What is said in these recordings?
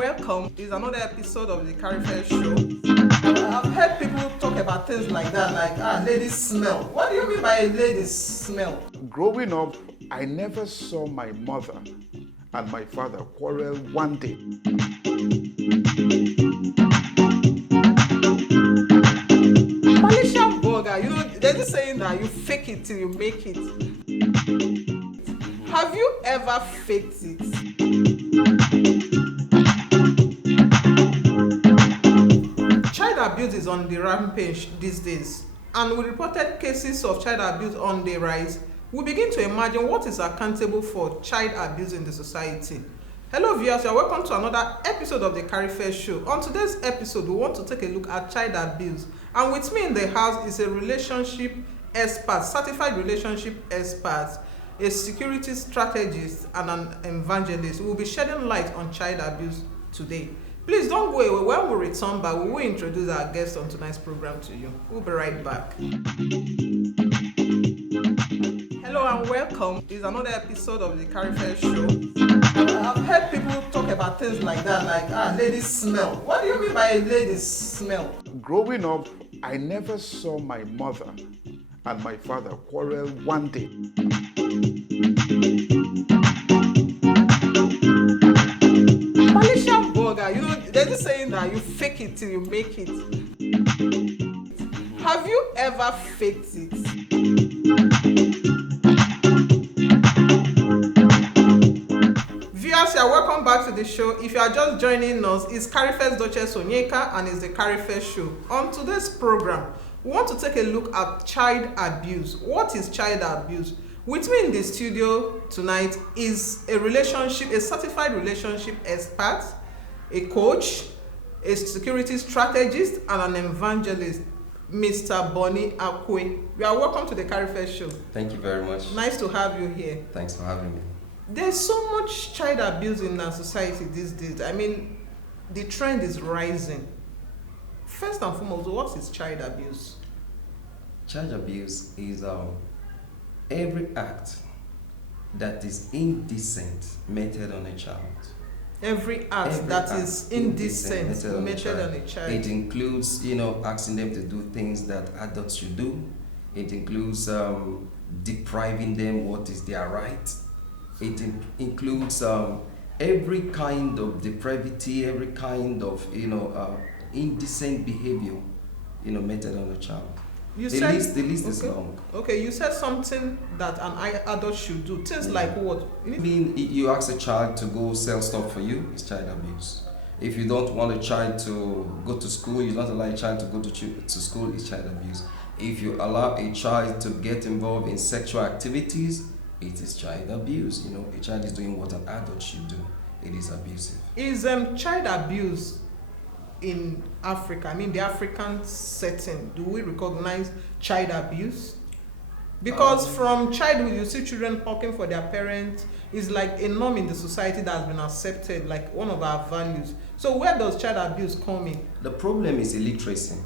welcome. It's another episode of the Karifest show. I've heard people talk about things like that, like ladies smell. What do you mean by a lady's smell? Growing up, I never saw my mother and my father quarrel one day. Malaysian burger, there's this saying that you fake it till you make it. Have you ever faked it? Child abuse is on the rampage these days, and with reported cases of child abuse on the rise, we begin to imagine what is accountable for child abuse in the society. Hello viewers, you are welcome to another episode of the Karifest show. On today's episode, we want to take a look at child abuse, and with me in the house is a relationship expert, certified relationship expert, a security strategist, and an evangelist. We will be shedding light on child abuse today. Please don't go away. When we return back, we will introduce our guest on tonight's program to you. We'll be right back. Hello and welcome. It's another episode of the Karifest show. I've heard people talk about things like that, like ladies smell. What do you mean by a lady's smell? Growing up, I never saw my mother and my father quarrel one day. Malaysian burger, there's this saying that you fake it till you make it. Have you ever faked it? Viewers, you are welcome back to the show. If you are just joining us, it's Karifest Duchess Onyeka and it's the Karifest show. On today's program, we want to take a look at child abuse. What is child abuse? With me in the studio tonight is a certified relationship expert, a coach, a security strategist, and an evangelist, Mr. Bonnie Akwe. You are welcome to the Karifest show. Thank you very much. Nice to have you here. Thanks for having me. There's so much child abuse in our society these days. I mean, the trend is rising. First and foremost, what is child abuse? Child abuse is every act that is indecent meted on a child. Every act that is indecent meted on a child. It includes, asking them to do things that adults should do. It includes depriving them what is their right. It includes every kind of depravity, every kind of indecent behavior, meted on a child. The list is long. Okay, you said something that an adult should do. Things like what? You ask a child to go sell stuff for you, it's child abuse. If you don't want a child to go to school, you don't allow a child to go to school, it's child abuse. If you allow a child to get involved in sexual activities, it is child abuse. A child is doing what an adult should do. It is abusive. Is child abuse in Africa, the African setting, do we recognize child abuse? Because from childhood, you see children talking for their parents. It's like a norm in the society that has been accepted, like one of our values. So where does child abuse come in? The problem is illiteracy.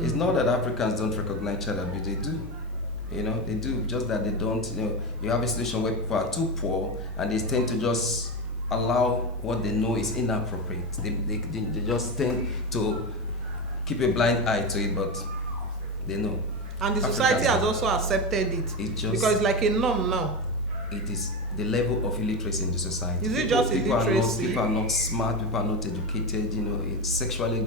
It's not that Africans don't recognize child abuse. They do. They do. Just that they don't. You have a situation where people are too poor and they tend to just allow what they know is inappropriate. They just tend to keep a blind eye to it, but they know. And the society has also accepted it because it's like a norm now. It is the level of illiteracy in the society. Is it just illiteracy? People are not smart, people are not educated, it's sexually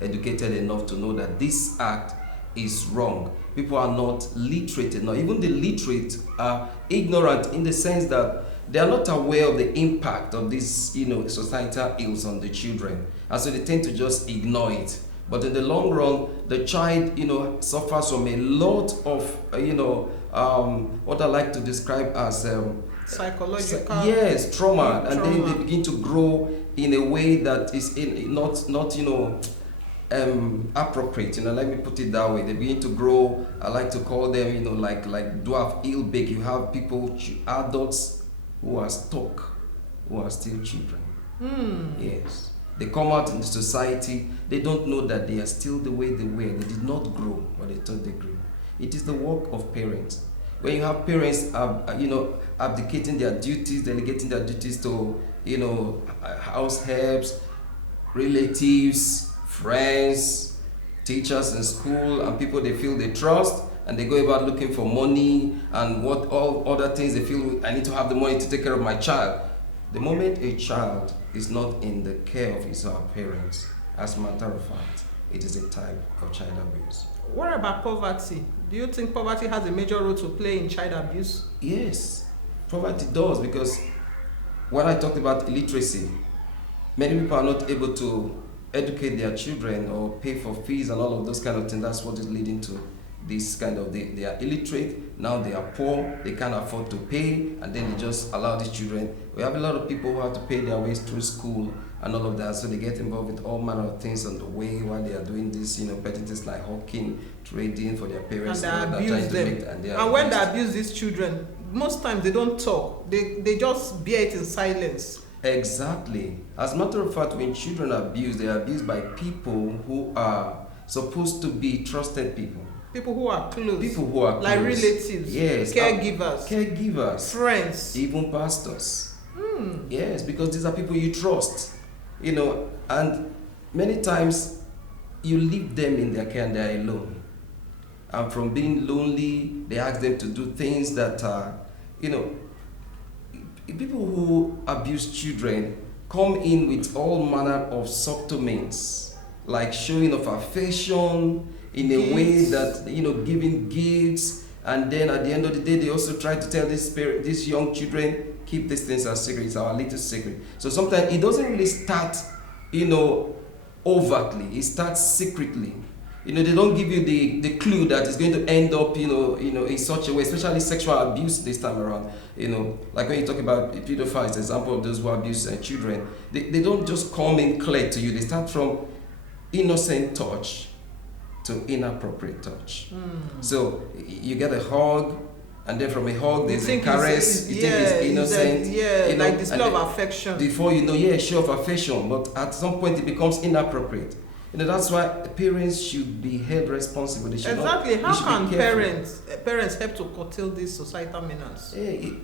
educated enough to know that this act is wrong. People are not literate. Now, even the literate are ignorant in the sense that they are not aware of the impact of this, societal ills on the children. And so they tend to just ignore it. But in the long run, the child, suffers from a lot of, what I like to describe as psychological. Yes, trauma. And then they begin to grow in a way that is not appropriate. Let me put it that way. They begin to grow. I like to call them, like dwarf ill bake. You have people, adults, who are stuck, who are still children. Yes. They come out in the society, they don't know that they are still the way they were. They did not grow, but they thought they grew. It is the work of parents. When you have parents, abdicating their duties, delegating their duties to, house helps, relatives, friends, teachers in school, and people they feel they trust, and they go about looking for money and what all other things they feel I need to have the money to take care of my child. The moment a child is not in the care of his or her parents, as a matter of fact, it is a type of child abuse. What about poverty? Do you think poverty has a major role to play in child abuse? Yes, poverty does, because when I talked about illiteracy, many people are not able to educate their children or pay for fees and all of those kind of things. That's what is leading to this kind of, they are illiterate, now they are poor, they can't afford to pay, and then they just allow these children. We have a lot of people who have to pay their ways through school and all of that, so they get involved with all manner of things on the way while they are doing this, petty things like hawking, trading for their parents. And they abuse them. And when they abuse these children, most times they don't talk. They just bear it in silence. Exactly. As a matter of fact, when children are abused, they are abused by people who are supposed to be trusted people. People who are close. People who are like close. relatives. Yes. Caregivers. Caregivers. Friends. Even pastors. Yes, because these are people you trust. And many times you leave them in their care and they are alone. And from being lonely, they ask them to do things that people who abuse children come in with all manner of subtle means, like showing of affection in a way that, giving gifts, and then at the end of the day, they also try to tell these young children, keep these things as secret, it's our little secret. So sometimes it doesn't really start, overtly, it starts secretly. They don't give you the clue that it's going to end up, in such a way, especially sexual abuse this time around. Like when you talk about pedophiles, example of those who abuse children, they don't just come in clear to you. They start from innocent touch to inappropriate touch. So you get a hug, and then from a hug there's a caress. You think it's innocent, like display of affection. Before you know, show of affection, but at some point it becomes inappropriate. That's why parents should be held responsible. They should exactly. Not, how can parents help to curtail these societal manners?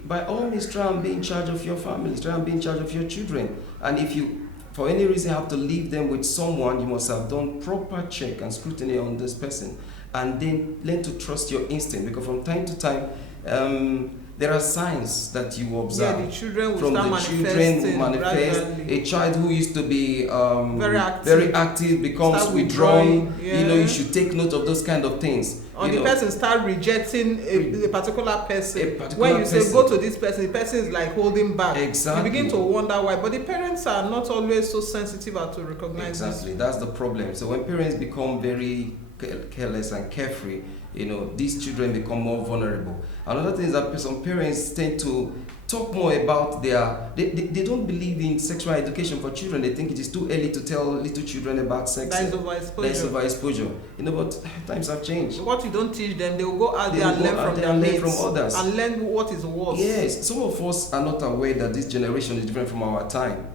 By all means, try and be in charge of your family. Try and be in charge of your children. And if you, for any reason, have to leave them with someone, you must have done proper check and scrutiny on this person, and then learn to trust your instinct. Because from time to time, there are signs that you observe. The children will from start the children manifest. Gradually. A child who used to be very active becomes withdrawn. Yeah. You should take note of those kind of things. Or the person start rejecting a particular person. When you say go to this person, the person is like holding back. Exactly. You begin to wonder why. But the parents are not always so sensitive to recognize exactly. this. That's the problem. So when parents become very careless and carefree, these children become more vulnerable. Another thing is that some parents tend to talk more about they don't believe in sexual education for children. They think it is too early to tell little children about sex. That is overexposure. But times have changed. What you don't teach them, they will go out there and learn from their mates from others. And learn what is worse. Yes, some of us are not aware that this generation is different from our time.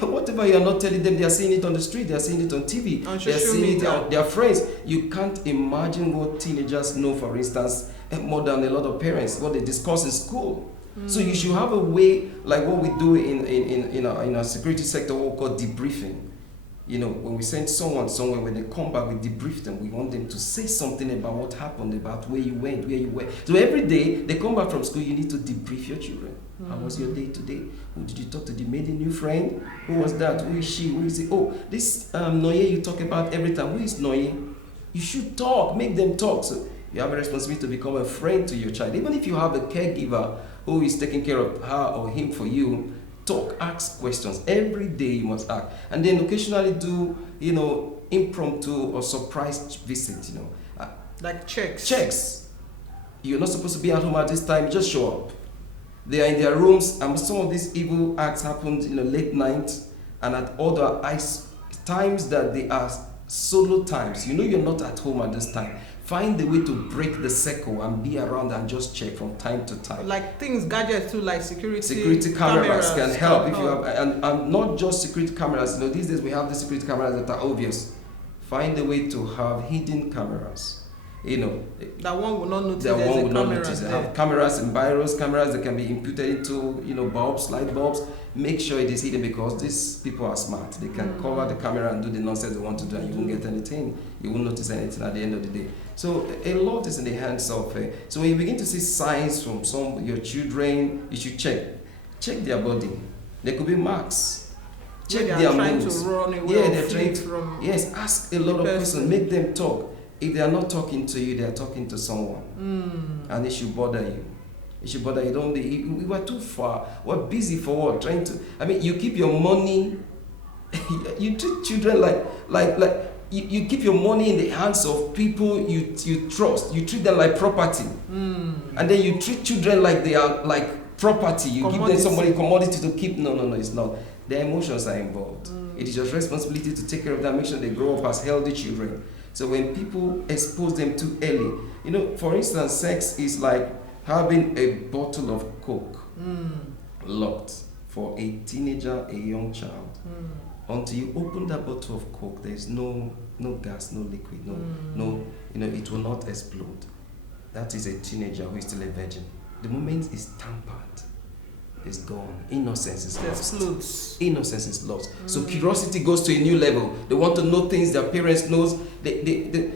Whatever you are not telling them, they are seeing it on the street, they are seeing it on TV, they are seeing it out their friends. You can't imagine what teenagers know, for instance, more than a lot of parents, what they discuss in school. So you should have a way, like what we do in our security sector, what we call debriefing. When we send someone somewhere, when they come back, we debrief them. We want them to say something about what happened, about where you went, where you were. So every day they come back from school, you need to debrief your children. How was your day today? Who did you talk to? Did you made a new friend? Who was that? Who is she? Who is it? Oh, this Noye you talk about every time. Who is Noye? You should talk. Make them talk. So you have a responsibility to become a friend to your child. Even if you have a caregiver who is taking care of her or him for you, talk, ask questions. Every day you must ask. And then occasionally do, impromptu or surprise visit, Like checks. Checks. You're not supposed to be at home at this time, just show up. They are in their rooms, and some of these evil acts happened in the late night and at other times that they are solo times. You're not at home at this time. Find a way to break the circle and be around and just check from time to time. Like things, gadgets too, like security cameras can help if you have, and not just security cameras. These days we have the security cameras that are obvious. Find a way to have hidden cameras. you know, That one will not notice that there's one a will not camera notice. They there. have cameras and biros, cameras that can be imputed into, you know, bulbs, light bulbs. Make sure it is hidden, because these people are smart. They can cover the camera and do the nonsense they want to do, and you won't get anything. You won't notice anything at the end of the day. So a lot is in the hands of. So when you begin to see signs from some your children, you should check their body. There could be marks. Check Maybe they their are trying moves. to run away Yeah, or they're trying flee to. from Yes, ask a lot of questions. Make them talk. If they are not talking to you, they are talking to someone, and it should bother you. It should bother you. Don't. We were too far. We're busy for what? Trying to. I mean, you keep your money. You treat children like you keep your money in the hands of people you trust. You treat them like property, and then you treat children like they are like property. You give them somebody commodity to keep. No, it's not. Their emotions are involved. It is your responsibility to take care of them, make sure they grow up as healthy children. So when people expose them too early, you know, for instance, sex is like having a bottle of Coke locked for a teenager, a young child. Until you open that bottle of Coke, there is no gas, no liquid, no, you know, it will not explode. That is a teenager who is still a virgin. The moment it's tampered, it's gone. Innocence is lost. Innocence is lost. So curiosity goes to a new level. They want to know things their parents knows.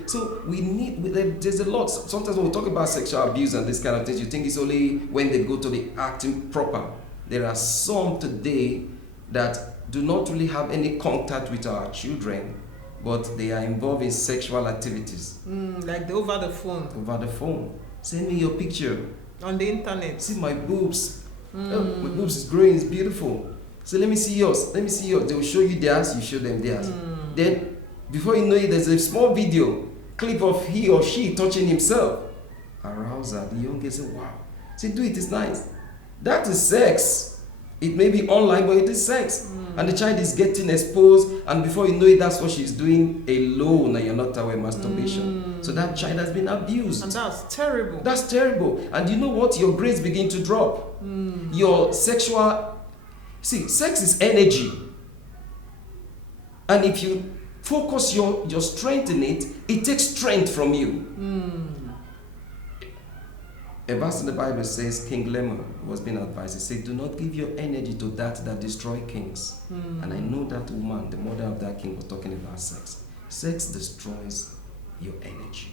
So there's a lot. Sometimes when we talk about sexual abuse and this kind of things, you think it's only when they go to the acting proper. There are some today that do not really have any contact with our children, but they are involved in sexual activities. Like over the phone. Over the phone. Send me your picture. On the internet. See my boobs. Oh, my boobs is growing, it's beautiful. So let me see yours. Let me see yours. They will show you theirs, you show them theirs. Then, before you know it, there's a small video clip of he or she touching himself. Arouser. The young girl say, wow. Say, do it, it's nice. That is sex. It may be online, but it is sex. And the child is getting exposed, and before you know it, that's what she's doing alone, and you're not aware, masturbation. So that child has been abused. And that's terrible. That's terrible. And you know what? Your grades begin to drop. Your sexual... See, sex is energy. And if you focus your strength in it, it takes strength from you. A verse in the Bible says, King Lemuel was being advised. He said, do not give your energy to that destroy kings. And I know that woman, the mother of that king, was talking about sex. Sex destroys your energy.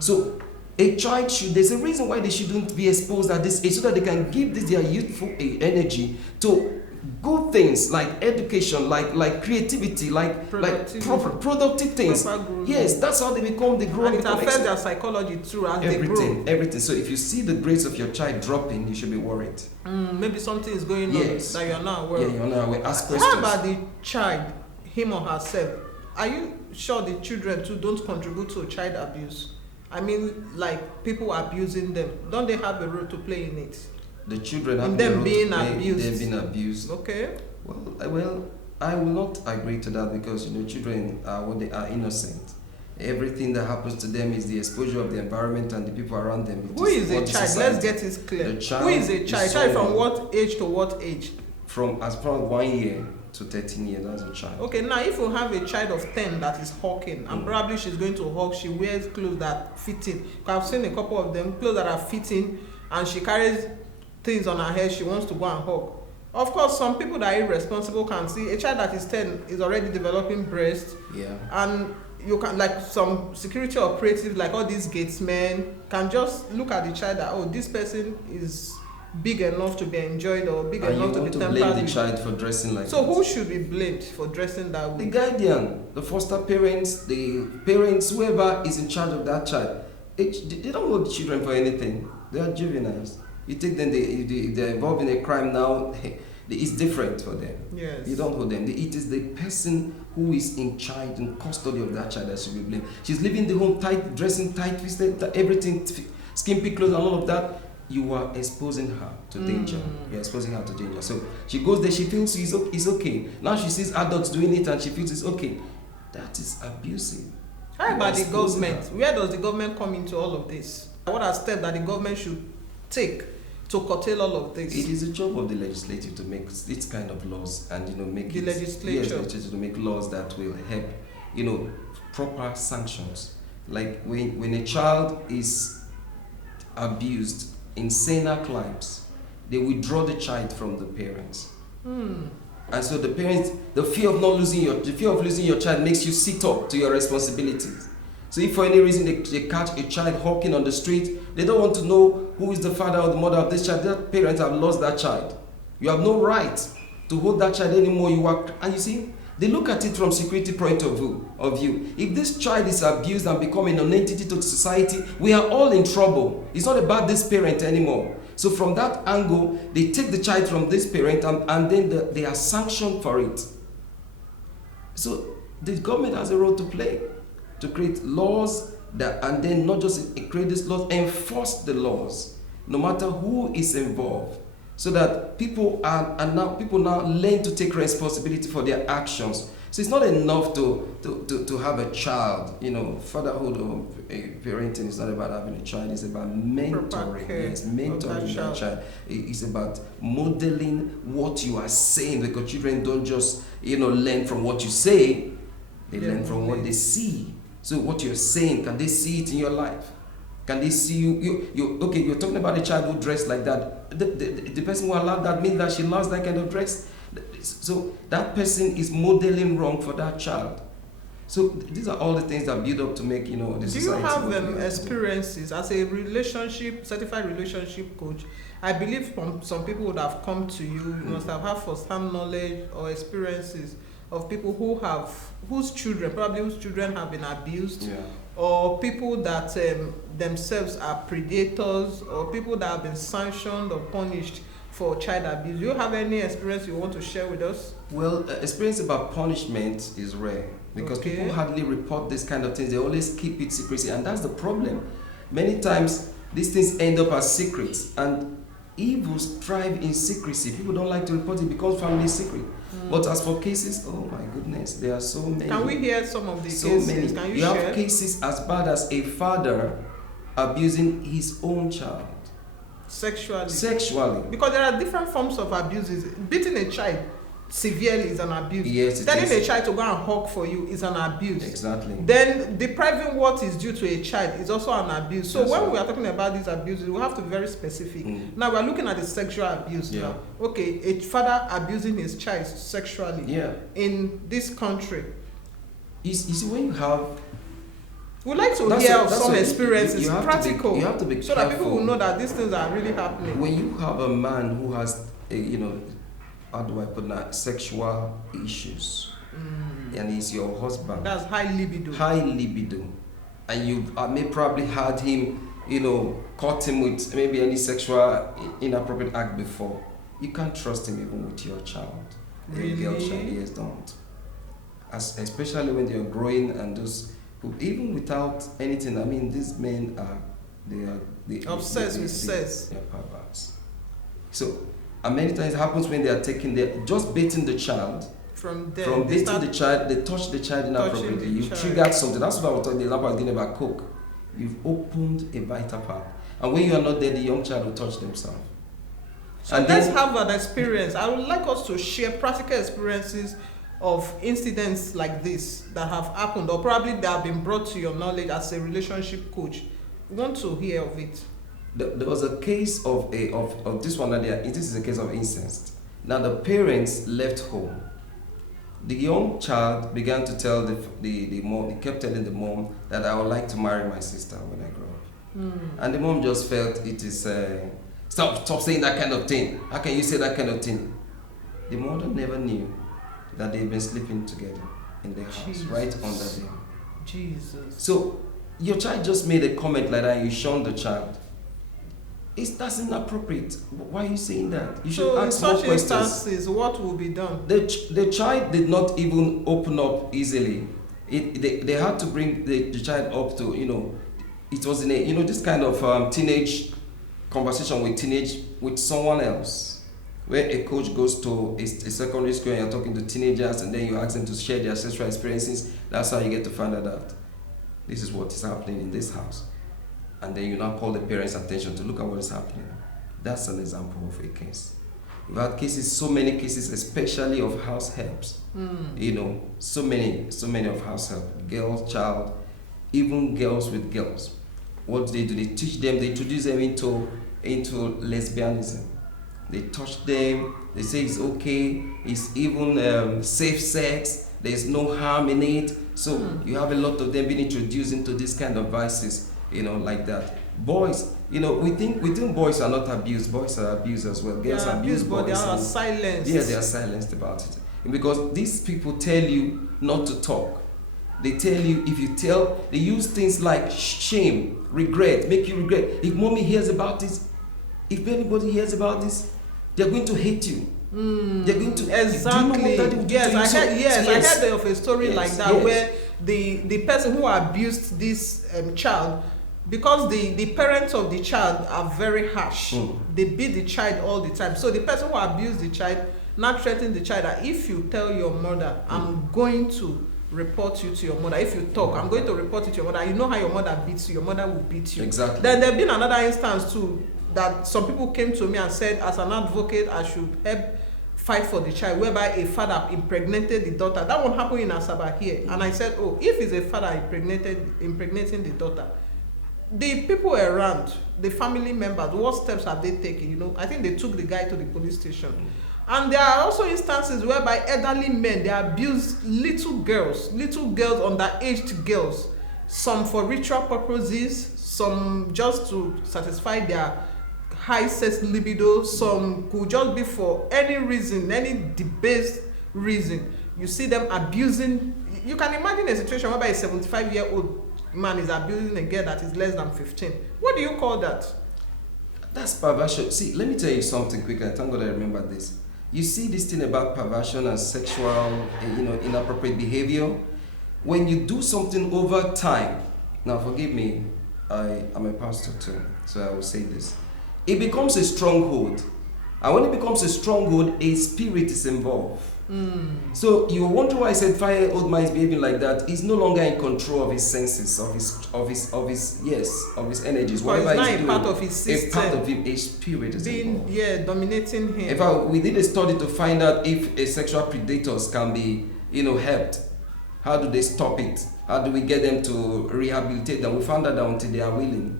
So a child there's a reason why they shouldn't be exposed at this age, so that they can give this their youthful energy to good things like education, like creativity, like productive things. Yes, that's how they become the grown. And it affects their psychology too as they grow. Everything. So if you see the grades of your child dropping, you should be worried. Maybe something is going on that you're not aware. Yeah, you're not aware. Ask questions. How about the child, him or herself? Are you sure the children too don't contribute to child abuse? I mean, like people abusing them. Don't they have a role to play in it? The children have them being abused. They've been abused. Okay. Well, I will not agree to that, because children are what they are, innocent. Everything that happens to them is the exposure of the environment and the people around them. Who is a child? Let's get it clear. Who is a child? Child from what age to what age? From as from 1 year to 13 years, that's a child. Okay, now if you have a child of 10 that is hawking, and probably she's going to hawk, she wears clothes that fitting. I've seen a couple of them, clothes that are fitting, and she carries things on her head, she wants to go and hawk. Of course, some people that are irresponsible can see a child that is 10 is already developing breast. Yeah. And you can, like some security operatives, like all these gatesmen, can just look at the child that, oh, this person is big enough to be enjoyed or big enough to be tempered. And you want to blame the child for dressing like that. So who should be blamed for dressing that way? The guardian, the foster parents, the parents, whoever is in charge of that child. They don't hold the children for anything. They are juveniles. You take them, they're involved in a crime now, it's different for them. Yes. You don't hold them. It is the person who is in charge and custody of that child that should be blamed. She's leaving the home tight, dressing tight, twisted, everything, skimpy clothes and all of that. You are exposing her to danger. You're exposing her to danger. So she goes there, she feels it's okay. Now she sees adults doing it and she feels it's okay. That is abusive. How about the government? Where does the government come into all of this? What are steps that the government should take to curtail all of this? It is a job of the legislature to make this kind of laws and make legislature to make laws that will help, proper sanctions. Like when a child is abused in saner climes, they withdraw the child from the parents. And so the parents, the fear of losing your child makes you sit up to your responsibilities. So if for any reason they catch a child hawking on the street, they don't want to know who is the father or the mother of this child. That parents have lost that child. You have no right to hold that child anymore. And you see, they look at it from security point of view. If this child is abused and becoming an entity to society, we are all in trouble. It's not about this parent anymore. So from that angle, they take the child from this parent and then they are sanctioned for it. So the government has a role to play, to create laws and then not just create these laws, enforce the laws, no matter who is involved, so that people now learn to take responsibility for their actions. So it's not enough to have a child. Fatherhood or parenting is not about having a child. It's about mentoring. Yes, mentoring that child. It's about modeling what you are saying, because children don't just learn from what you say. They learn from what they see. So what you're saying, can they see it in your life? Can they see you? You're talking about a child who dressed like that. The person who allowed that means that she loves that kind of dress. So that person is modeling wrong for that child. So these are all the things that build up to make the society. Do you have experiences as a certified relationship coach? I believe some people would have come to you. You must have had first-hand knowledge or experiences of people whose children have been abused, or people that themselves are predators, or people that have been sanctioned or punished for child abuse. Do you have any experience you want to share with us? Well, experience about punishment is rare, because people hardly report this kind of things. They always keep it secrecy, and that's the problem. Many times these things end up as secrets, and evils thrive in secrecy. People don't like to report it because family secret. But as for cases, oh my goodness, there are so many. Can we hear some of the cases? So many. Can you share? Have cases as bad as a father abusing his own child. Sexually. Because there are different forms of abuses. Beating a child severely is an abuse. Yes, telling a child to go and hawk for you is an abuse. Exactly. Then depriving what is due to a child is also an abuse. So when we are talking about these abuses, we have to be very specific. Now we are looking at the sexual abuse now. Okay, a father abusing his child sexually in this country. You see, when you have... We'd like to hear of some experiences, you practical, you have to be so careful. that people will know that these things are really happening. When you have a man who has, how do I put that, sexual issues, and he's your husband. That's high libido. High libido. And you may probably had him, caught him with maybe any sexual inappropriate act before. You can't trust him even with your child. Really? A girl child, yes, don't. Especially when they're growing and those, even without anything. I mean, these men they obsessed with sex. They're perverts. So, and many times it happens when they are just beating the child. From beating the child, they touch the child inappropriately. You've triggered something. That's what I was talking. The example I was giving about coke. You've opened a vital part, and when you are not there, the young child will touch themselves. So let's have an experience. I would like us to share practical experiences of incidents like this that have happened, or probably that have been brought to your knowledge as a relationship coach. We want to hear of it. There was a case of this one. This is a case of incest. Now the parents left home. The young child began to tell the mom. He kept telling the mom that I would like to marry my sister when I grow up. And the mom just felt it is stop saying that kind of thing. How can you say that kind of thing? The mother never knew that they've been sleeping together in the house, Jesus. right under them. Jesus. So your child just made a comment like that. You shunned the child. That's inappropriate. Why are you saying that? You should ask more questions. So in such instances, what will be done? The child did not even open up easily. They had to bring the child up to, it was in a, this kind of teenage conversation with someone else, where a coach goes to a secondary school and you're talking to teenagers, and then you ask them to share their sexual experiences. That's how you get to find out that this is what is happening in this house. And then you now call the parents' attention to look at what is happening. That's an example of a case. We've had cases, so many cases, especially of house helps. So many of house help. Girl, child, even girls with girls. What do? They teach them, they introduce them into lesbianism. They touch them, they say it's okay, it's even safe sex, there's no harm in it. So you have a lot of them being introduced into this kind of vices, like that. Boys, we think boys are not abused. Boys are abused as well. Girls are abused, but boys. They are silenced. Yeah, they are silenced about it. Because these people tell you not to talk. They tell you, they use things like shame, regret, make you regret. If mommy hears about this, if anybody hears about this, they're going to hate you. They're going to exactly. Do you know what that will do to you? I heard of a story like that where the person who abused this child, because the parents of the child are very harsh, they beat the child all the time. So the person who abused the child now threatened the child that if you tell your mother, I'm going to report you to your mother. If you talk, I'm going to report you to your mother. You know how your mother beats you, your mother will beat you. Exactly. Then there's been another instance too, that some people came to me and said, as an advocate, I should help fight for the child, whereby a father impregnated the daughter. That one happened in Asaba here. And I said, if it's a father impregnating the daughter, the people around, the family members, what steps have they taken? I think they took the guy to the police station. And there are also instances whereby elderly men, they abuse little girls, underaged girls, some for ritual purposes, some just to satisfy their high sex libido, some could just be for any reason, any debased reason. You see them abusing. You can imagine a situation whereby a 75-year-old man is abusing a girl that is less than 15. What do you call that? That's perversion. See, let me tell you something quickly. Thank God I remember this. You see this thing about perversion and sexual, inappropriate behavior. When you do something over time, now forgive me, I am a pastor too, so I will say this. It becomes a stronghold. And when it becomes a stronghold, a spirit is involved. So you wonder why I said 5-year-old man is behaving like that. He's no longer in control of his senses, of his energies. Whatever he's doing, part of his system. A part of him, a spirit is involved. Dominating him. In fact, we did a study to find out if sexual predators can be, helped. How do they stop it? How do we get them to rehabilitate them? We found out that until they are willing,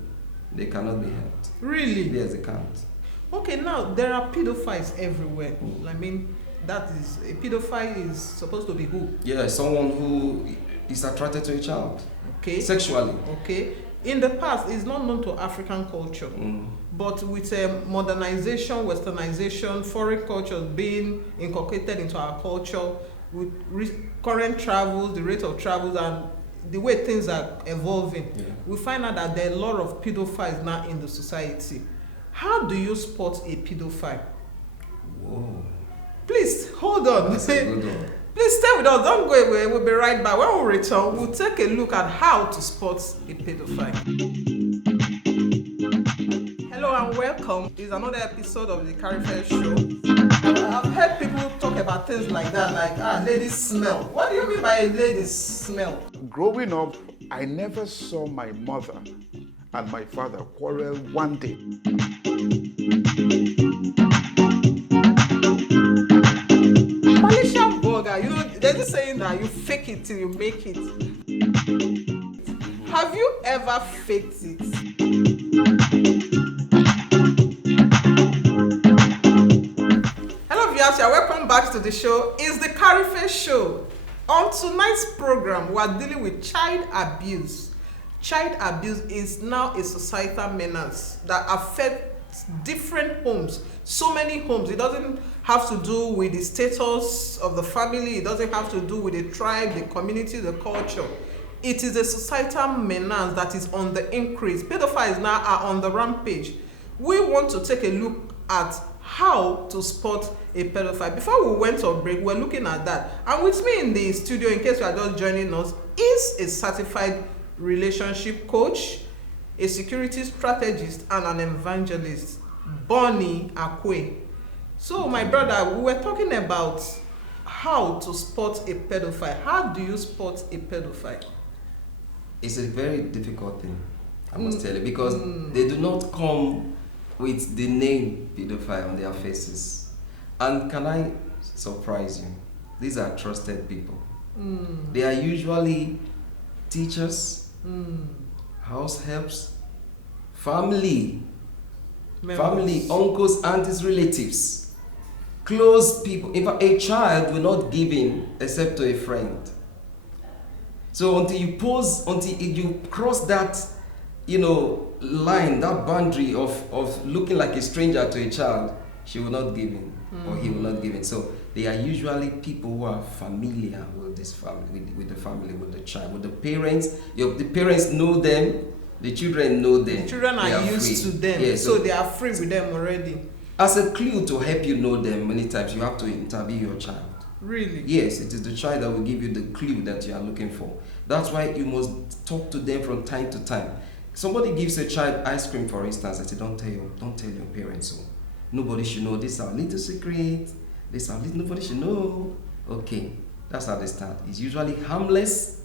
they cannot be helped. Really? Yes, they can't. Okay, now there are pedophiles everywhere. I mean, that is, a pedophile is supposed to be who? Yeah, someone who is attracted to a child. Okay. Sexually. Okay. In the past, it's not known to African culture. But with modernization, westernization, foreign cultures being inculcated into our culture, with current travels, the rate of travels, and the way things are evolving, we find out that there are a lot of pedophiles now in the society. How do you spot a pedophile? Whoa. Please, hold on. That's a good one. Please stay with us. Don't go away. We'll be right back. When we return, we'll take a look at how to spot a pedophile. Hello and welcome. It's another episode of the Karifest show. I've heard people talk about things like that, like, ladies smell. What do you mean by a lady's smell? Growing up, I never saw my mother and my father quarrel one day. Malaysian burger, there's this saying that you fake it till you make it. Have you ever faked it? Hello viewers, welcome back to the show. It's the Karifest show. On tonight's program, we are dealing with child abuse. Child abuse is now a societal menace that affects different homes, so many homes. It doesn't have to do with the status of the family. It doesn't have to do with the tribe, the community, the culture. It is a societal menace that is on the increase. Pedophiles now are on the rampage. We want to take a look at how to spot a pedophile. Before we went on break, we're looking at that. And with me in the studio, in case you are just joining us, is a certified relationship coach, a security strategist, and an evangelist, Bonnie Akwe. So, my brother, we were talking about how to spot a pedophile. How do you spot a pedophile? It's a very difficult thing, I must tell you, because they do not come with the name pedophile on their faces. And can I surprise you? These are trusted people. They are usually teachers, House helps, family, Members. uncles, aunties, relatives, close people. In fact, a child will not give in except to a friend. So until you cross that, line, that boundary of looking like a stranger to a child, she will not give in, or he will not give in. So they are usually people who are familiar with this family, with the family, with the child, with the parents. The parents know them, the children know them. The children are used free. to them, Yeah, so they are free with them already. As a clue to help you know them, many times you have to interview your child. Really? Yes, it is the child that will give you the clue that you are looking for. That's why you must talk to them from time to time. Somebody gives a child ice cream, for instance. I say, don't tell your parents. So nobody should know. This is our little secret. Nobody should know. Okay, that's how they start. It's usually harmless,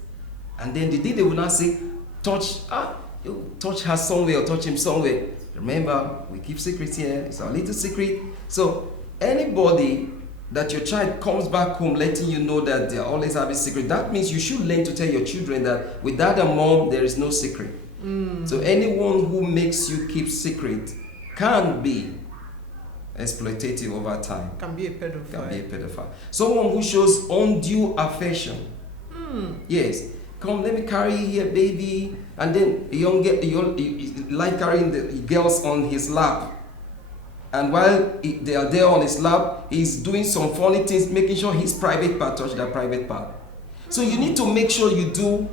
and then the day they will not say, touch her somewhere or touch him somewhere. Remember, we keep secrets here. It's our little secret. So anybody that your child comes back home letting you know that they're always having secret, that means you should learn to tell your children that with dad and mom there is no secret. So anyone who makes you keep secret can be exploitative over time. Can be a pedophile. Someone who shows undue affection. Yes. Come, let me carry you here, baby. And then a young girl, like carrying the girls on his lap. And while they are there on his lap, he's doing some funny things, making sure his private part touch their private part. So you need to make sure you do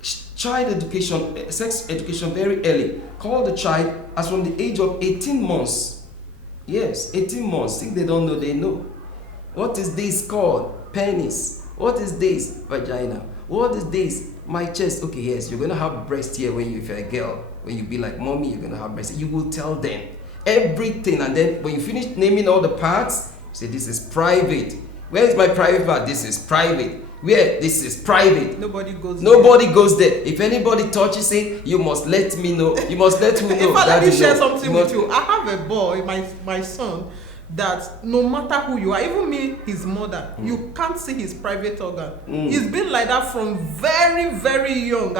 child education, sex education very early. Call the child as from the age of 18 months. Yes, 18 months. If they don't know, they know. What is this called? Penis. What is this? Vagina. What is this? My chest. Okay, yes, you're going to have breast here if you're a girl. When you be like, mommy, you're going to have breast. You will tell them everything. And then when you finish naming all the parts, you say, this is private. Where is my private part? This is private. Where? This is private. Nobody goes there. If anybody touches it, you must let me know. You must let me know. If I let me share something with you, I have a boy, my son, that no matter who you are, even me, his mother, you can't see his private organ. He's been like that from very, very young,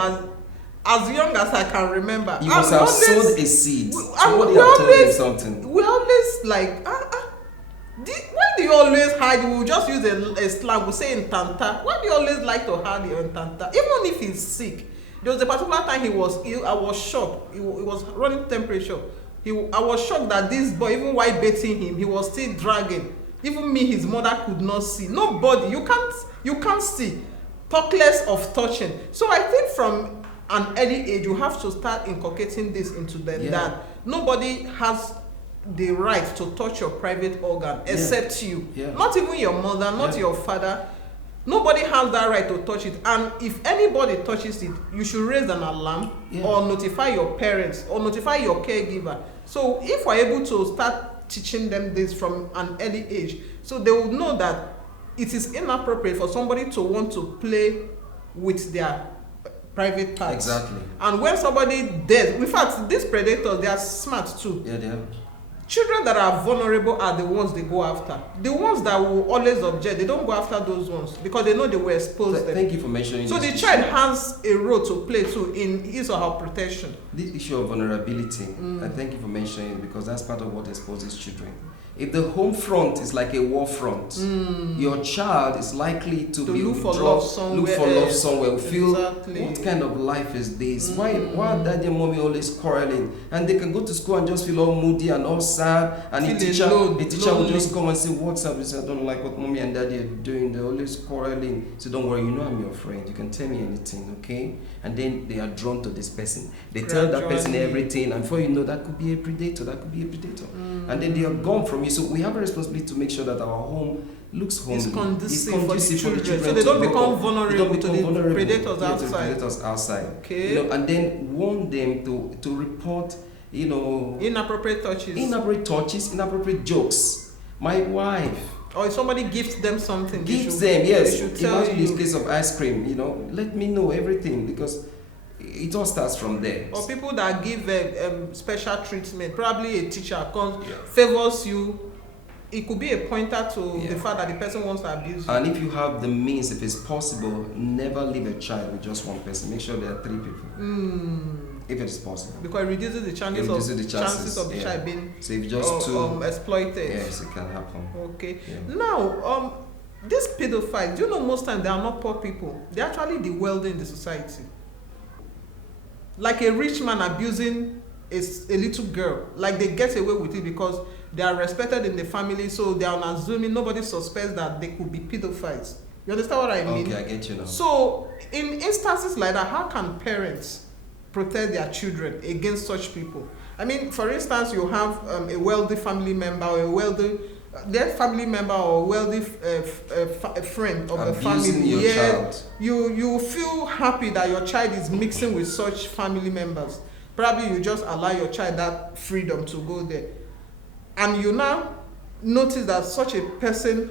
as young as I can remember. You must have sowed a seed. Somebody have told him something. We always like, why do you always hide? We'll just use a slang, we'll say in tanta. Why do you always like to hide your tanta? Even if he's sick. There was a particular time he was ill, I was shocked. He was running temperature. I was shocked that this boy, even while bathing him, he was still dragging. Even me, his mother could not see. Nobody, you can't see. Talk less of touching. So I think from an early age, you have to start inculcating this into them, that nobody has the right to touch your private organ except you. Not even your mother, not your father. Nobody has that right to touch it. And if anybody touches it, you should raise an alarm or notify your parents or notify your caregiver. So if we're able to start teaching them this from an early age, so they will know that it is inappropriate for somebody to want to play with their private parts. Exactly. And when somebody does, in fact, these predators, they are smart too. Yeah, they are. Children that are vulnerable are the ones they go after. The ones that will always object, they don't go after those ones because they know they will expose them. Thank you for mentioning so this. The child has a role to play too in his or her protection. This issue of vulnerability, I thank you for mentioning it because that's part of what exposes children. If the home front is like a war front, your child is likely to be look for love somewhere. Feel, what kind of life is this? Why are daddy and mommy always quarreling? And they can go to school and just feel all moody and all sad. And the teacher will just come and say, what's up? He said, I don't like what mommy and daddy are doing. They're always quarreling. So don't worry, you know I'm your friend. You can tell me anything, okay? And then they are drawn to this person. They tell that person everything. And before you know, that could be a predator. And then they are gone from you. So we have a responsibility to make sure that our home looks homely. It's conducive for the children. So they don't become vulnerable to the predators outside. Okay. And then warn them to report, inappropriate touches, inappropriate jokes. My wife. Or if somebody gifts them something, yes. Imagine this case of ice cream, let me know everything because it all starts from there. Or people that give special treatment, probably a teacher favors you it could be a pointer to Yeah. the fact that the person wants to abuse you. And if you have the means, if it's possible, never leave a child with just one person. Make sure there are 3 people. If it is possible. Because it reduces the chances, It reduces of, the chances, of the yeah. child being So if just 2, exploited. yes, it can happen. Okay. Yeah. Now, these pedophiles, do you know most times they are not poor people? They're actually the wealthy in the society. Like a rich man abusing a little girl, like they get away with it because they are respected in the family, so they are assuming nobody suspects that they could be pedophiles. You understand what I mean? Okay, I get you now. So, in instances like that, how can parents protect their children against such people? I mean, for instance, you have a wealthy family member or a wealthy their family member or wealthy friend of the Abusing family. your child. You feel happy that your child is mixing with such family members. Probably you just allow your child that freedom to go there, and you now notice that such a person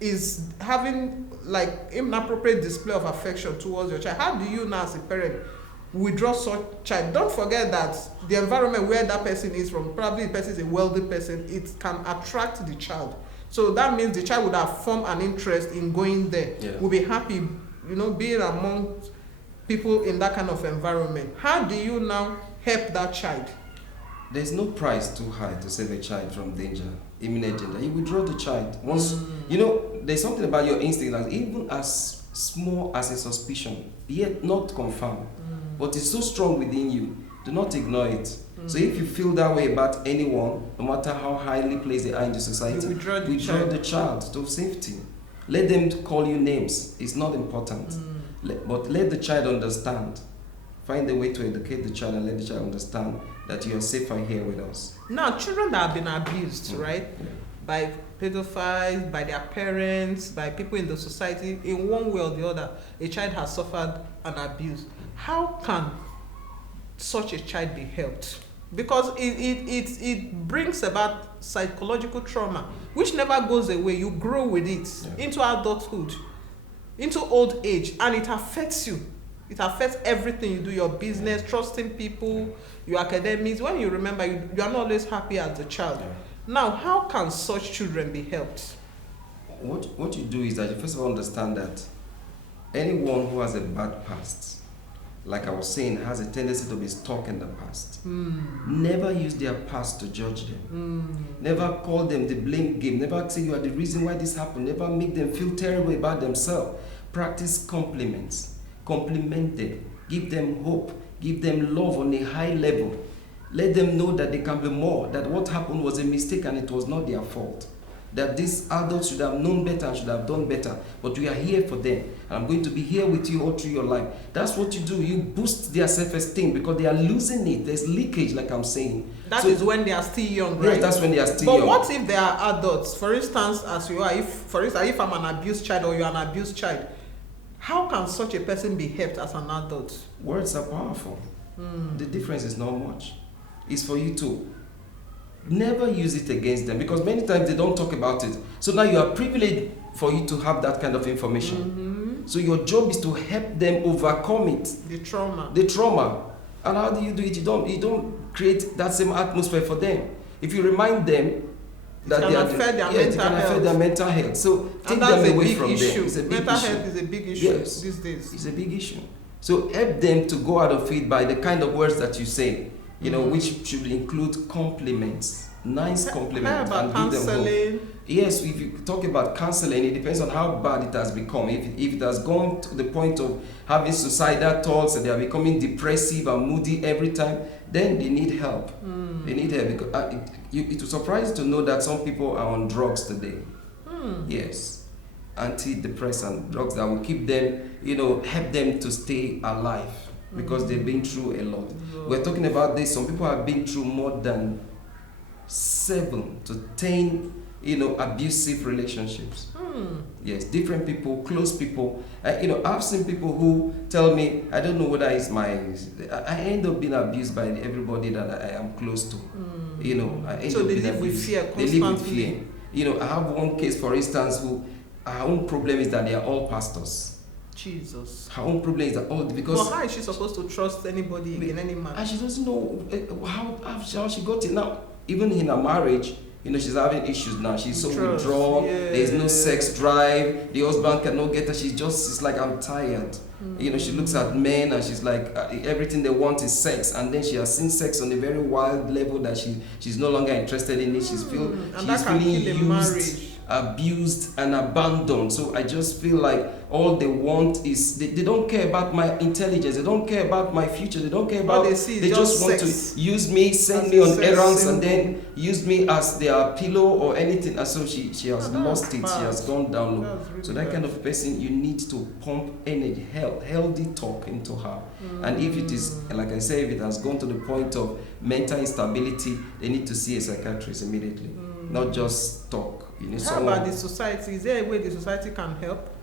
is having like inappropriate display of affection towards your child. How do you now as a parent withdraw such child? Don't forget that the environment where that person is from, probably the person is a wealthy person, it can attract the child. So that means the child would have formed an interest in going there. Yeah. Will be happy, being among people in that kind of environment. How do you now help that child? There's no price too high to save a child from danger, imminent danger. You withdraw the child. Once, there's something about your instinct that even as small as a suspicion, yet not confirmed, but it's so strong within you, do not ignore it. So if you feel that way about anyone, no matter how highly placed they are in the society, You withdraw the child to safety. Let them call you names. It's not important. But let the child understand. Find a way to educate the child and let the child understand that you are safer here with us. Now, children that have been abused, right, by pedophiles, by their parents, by people in the society, in one way or the other, a child has suffered an abuse. How can such a child be helped? Because it brings about psychological trauma, which never goes away. You grow with it into adulthood, into old age, and it affects you. It affects everything you do, your business, trusting people, your academics. When you remember, you are not always happy as a child. Now, how can such children be helped? What you do is that you first of all understand that anyone who has a bad past, like I was saying, has a tendency to be stuck in the past. Never use their past to judge them. Never call them the blame game. Never say you are the reason why this happened. Never make them feel terrible about themselves. Practice compliments. Compliment them. Give them hope. Give them love on a high level. Let them know that they can be more, that what happened was a mistake and it was not their fault. That these adults should have known better and should have done better. But we are here for them. And I'm going to be here with you all through your life. That's what you do. You boost their self-esteem because they are losing it. There's leakage, like I'm saying. That is when they are still young, right? Yes, that's when they are still young. But what if they are adults? For instance, as you are, if I'm an abused child or you're an abused child, how can such a person be helped as an adult? Words are powerful. The difference is not much. It's for you to never use it against them because many times they don't talk about it. So now you are privileged for you to have that kind of information. So your job is to help them overcome it. The trauma. The trauma. And how do you do it? You don't create that same atmosphere for them. If you remind them that it can affect their mental health. So take them away from them. It's a big mental health is a big issue these days. It's a big issue. So help them to go out of it by the kind of words that you say, which should include compliments, nice compliments, and counseling. Give them hope. Yes, if you talk about counseling, it depends on how bad it has become. If it has gone to the point of having suicidal thoughts and they are becoming depressive and moody every time, then they need help. They need help because it will surprise you to know that some people are on drugs today. Yes, antidepressant drugs that will keep them, help them to stay alive because they've been through a lot. We're talking about this. Some people have been through more than 7 to 10 abusive relationships. Yes, different people, close people. I've seen people who tell me, I don't know whether it's I end up being abused by everybody that I am close to. So they live with fear constantly. They live with fear. I have one case, for instance, who her own problem is that they are all pastors. Jesus. Her own problem is that all because. But how is she supposed to trust anybody again, any man? And she doesn't know how she got it now. Even in her marriage, she's having issues now. She's so Trust, withdrawn. yeah. There's no sex drive. The husband cannot get her. It's like, I'm tired. She looks at men and she's like, everything they want is sex. And then she has seen sex on a very wild level that she's no longer interested in it. She's feeling used, abused, and abandoned. So I just feel like all they want is they don't care about my intelligence. They don't care about my future. They don't care about. They just want to use me, send me on errands, and then use me as their pillow or anything. And so she has lost it. She has gone down low. Really so that kind of person, you need to pump energy, healthy talk into her. And if it is, like I say, if it has gone to the point of mental instability, they need to see a psychiatrist immediately, not just talk. How about the society? Is there a way the society can help?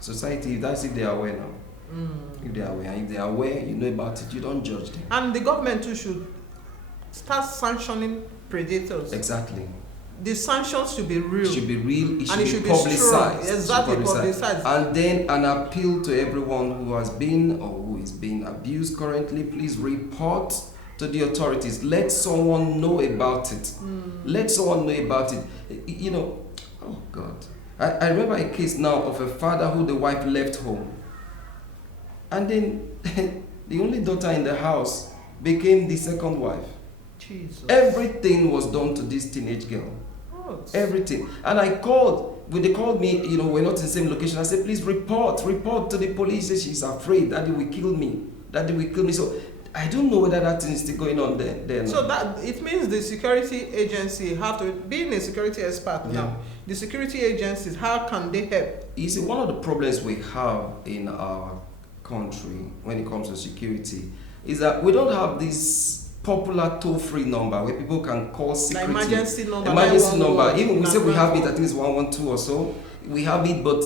Society, that's if they are aware now. If they are aware, if they are aware, you know about it, you don't judge them. And the government too should start sanctioning predators. Exactly. The sanctions should be real. It should be real. It should be publicized. Exactly, publicized. And then an appeal to everyone who has been or who is being abused currently, please report to the authorities. Let someone know about it. Let someone know about it. Oh God. I remember a case now of a father who the wife left home. And then the only daughter in the house became the second wife. Jesus. Everything was done to this teenage girl. Everything. And I called. When they called me, we're not in the same location. I said, please report to the police. She's afraid. Daddy will kill me. So I don't know whether that thing is still going on there. So that it means the security agency have to, being a security expert now, the security agencies, how can they help? You see, one of the problems we have in our country when it comes to security is that we don't have this popular toll-free number where people can call security. Like emergency number. Even we say we have it, I think it's 112 or so. We have it, but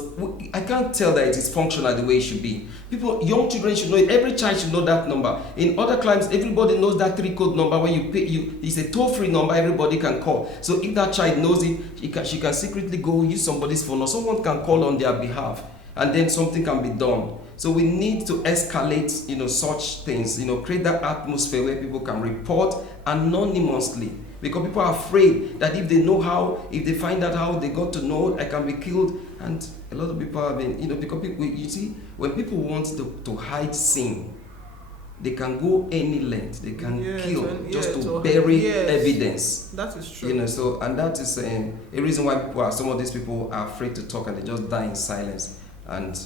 I can't tell that it is functional the way it should be. Young children should know it. Every child should know that number. In other climes, everybody knows that 3-code number. When you pay, it's a toll-free number everybody can call. So if that child knows it, she can secretly go use somebody's phone, or someone can call on their behalf, and then something can be done. So we need to escalate, such things. Create that atmosphere where people can report anonymously. Because people are afraid that if they find out how they got to know, I can be killed. And a lot of people have been, because you see, when people want to hide sin, they can go any length. They can kill just to bury evidence. That is true. And that is a reason why some of these people are afraid to talk and they just die in silence. And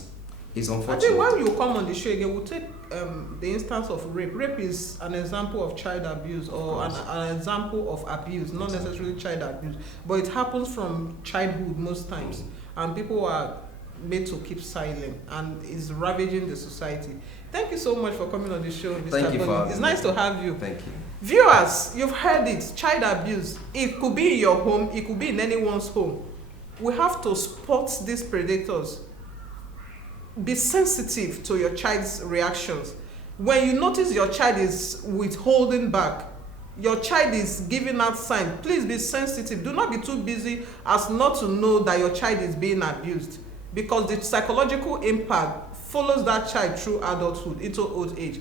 it's unfortunate. I think when you come on the show again, we'll take the instance of rape. Rape is an example of child abuse, or an example of abuse, not necessarily child abuse, but it happens from childhood most times, and people are made to keep silent, and is ravaging the society. Thank you so much for coming on the show, Mr. Thank you for having me. It's nice to have you. Thank you. Viewers, you've heard it. Child abuse. It could be in your home. It could be in anyone's home. We have to spot these predators. Be sensitive to your child's reactions. When you notice your child is withholding back, your child is giving out signs, please be sensitive. Do not be too busy as not to know that your child is being abused, because the psychological impact follows that child through adulthood into old age.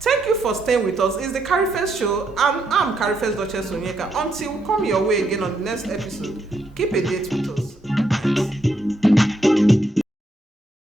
Thank you for staying with us. It's the Karifest show, and I'm Karifest Duchess Onyeka. Until we come your way again on the next episode, keep a date with us.